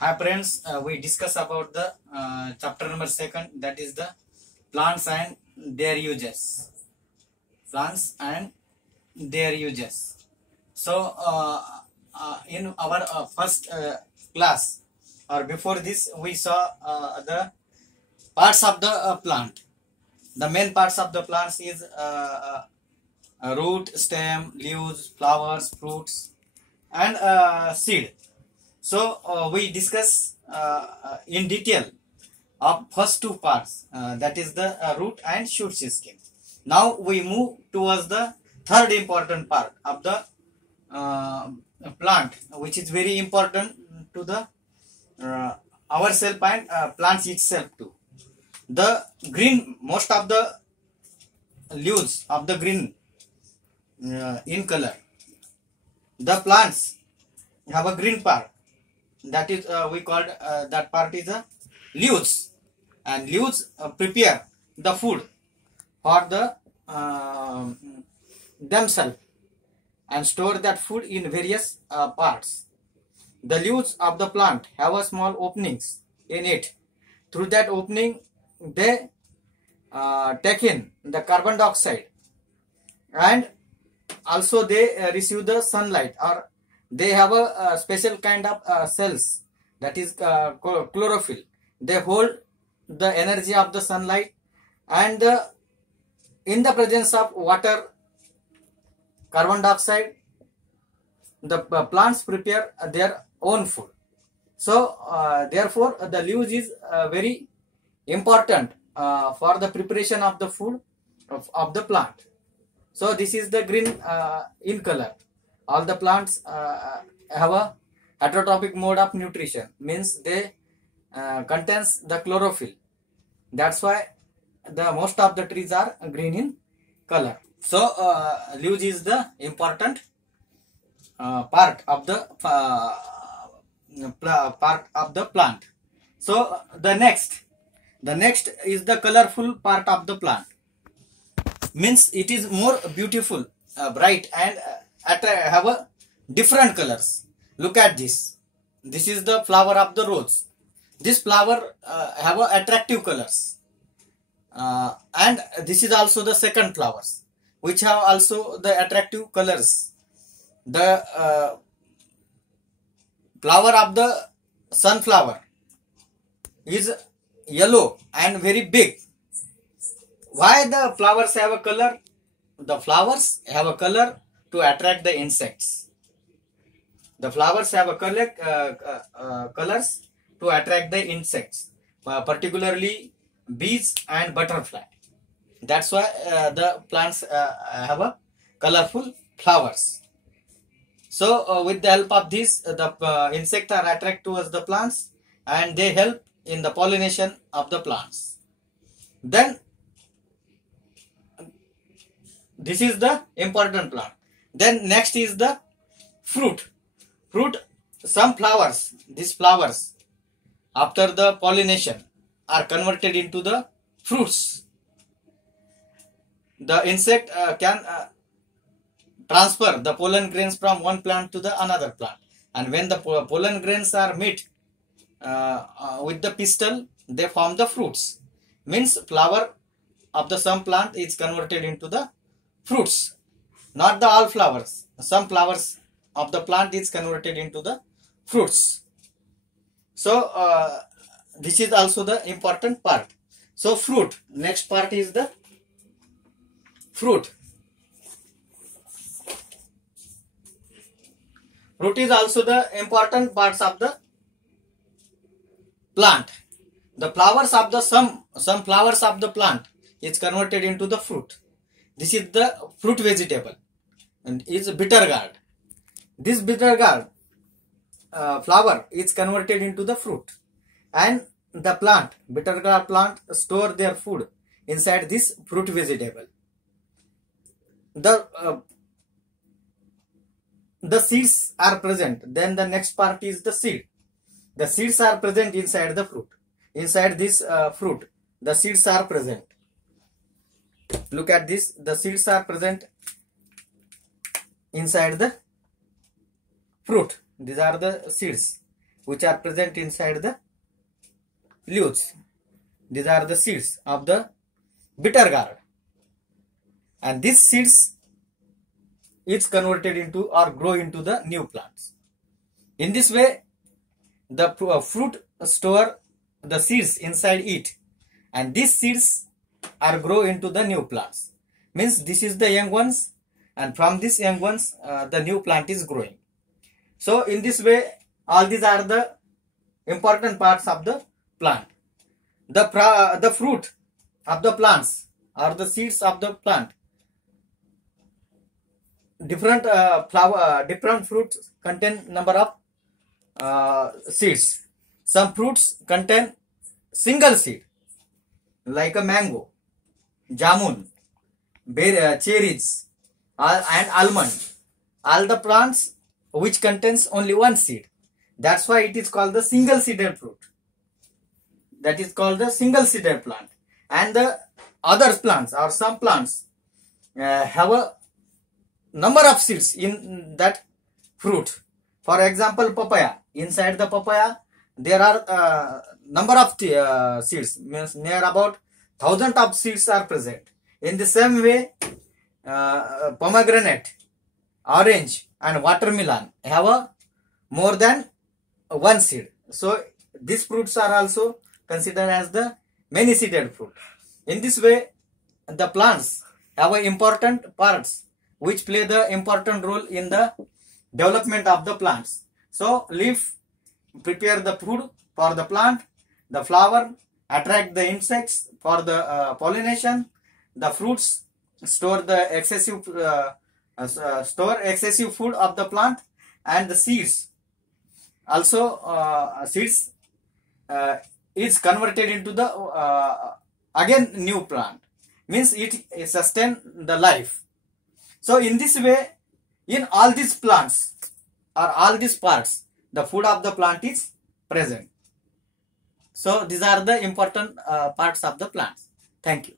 Hi friends, we discuss about the chapter number 2, that is the plants and their uses. Plants and their uses. So in our first class or before this we saw the parts of the plant. The main parts of the plants is root, stem, leaves, flowers, fruits and seed. So we discuss in detail of first two parts, that is the root and shoot system. Now we move towards the third important part of the plant, which is very important to the ourself and plants itself too. The green, most of the leaves of the green in color. The plants have a green part. That is we called that part is a leaves, and leaves prepare the food for the themselves and store that food in various parts. The leaves of the plant have a small openings in it. Through that opening they take in the carbon dioxide, and also they receive the sunlight, or they have a special kind of cells, that is chlorophyll. They hold the energy of the sunlight, and in the presence of water, carbon dioxide, the plants prepare their own food. So therefore the leaves is very important for the preparation of the food of the plant. So this is the green in color. All the plants have a heterotrophic mode of nutrition, means they contains the chlorophyll. That's why the most of the trees are green in color. So leaves is the important part of the plant. So the next is the colorful part of the plant. Means it is more beautiful, bright, and have a different colors. Look at this. This is the flower of the rose. This flower have a attractive colors, and this is also the second flowers, which have also the attractive colors. The flower of the sunflower is yellow and very big. Why the flowers have a color? The flowers have a color to attract the insects. The flowers have a colors to attract the insects, particularly bees and butterfly. That's why the plants have a colorful flowers. So with the help of this, the insects are attracted towards the plants, and they help in the pollination of the plants. Then this is the important plant. Then next is the fruit. Some flowers, these flowers after the pollination are converted into the fruits. The insect can transfer the pollen grains from one plant to the another plant, and when the pollen grains are meet with the pistil, they form the fruits. Means flower of the some plant is converted into the fruits. Not the all flowers. Some flowers of the plant is converted into the fruits. So this is also the important part. So fruit. Next part is the fruit. Fruit is also the important parts of the plant. The flowers of the some flowers of the plant is converted into the fruit. This is the fruit vegetable, and is bitter gourd. This bitter gourd flower is converted into the fruit, and the plant, bitter gourd plant, store their food inside this fruit vegetable. The seeds are present. Then the next part is the seed. The seeds are present inside the fruit. Inside this fruit, the seeds are present. Look at this. The seeds are present inside the fruit. These are the seeds. which are present inside the leaves. These are the seeds of the bitter gourd, and these seeds is converted into or grow into the new plants. In this way, the fruit store the seeds inside it, and these seeds are grow into the new plants. Means this is the young ones, and from these young ones the new plant is growing. So in this way, all these are the important parts of the plant. The fruit of the plants or the seeds of the plant, different different fruits contain number of seeds. Some fruits contain single seed, like a mango, jamun, cherries, and almond. All the plants which contains only one seed. That's why it is called the single seeded fruit. That is called the single seeded plant. And the other plants or some plants have a number of seeds in that fruit. For example, papaya. Inside the papaya, there are number of seeds. Means near about 1,000 of seeds are present. In the same way, pomegranate, orange, and watermelon have a more than one seed. So these fruits are also considered as the many seeded fruit. In this way, the plants have important parts which play the important role in the development of the plants. So leaf prepare the food for the plant, the flower attract the insects for the pollination, the fruits store the excessive food of the plant, and the seeds also seeds is converted into the again new plant. Means it sustain the life. So in this way, in all these plants or all these parts, the food of the plant is present. So these are the important parts of the plants. Thank you.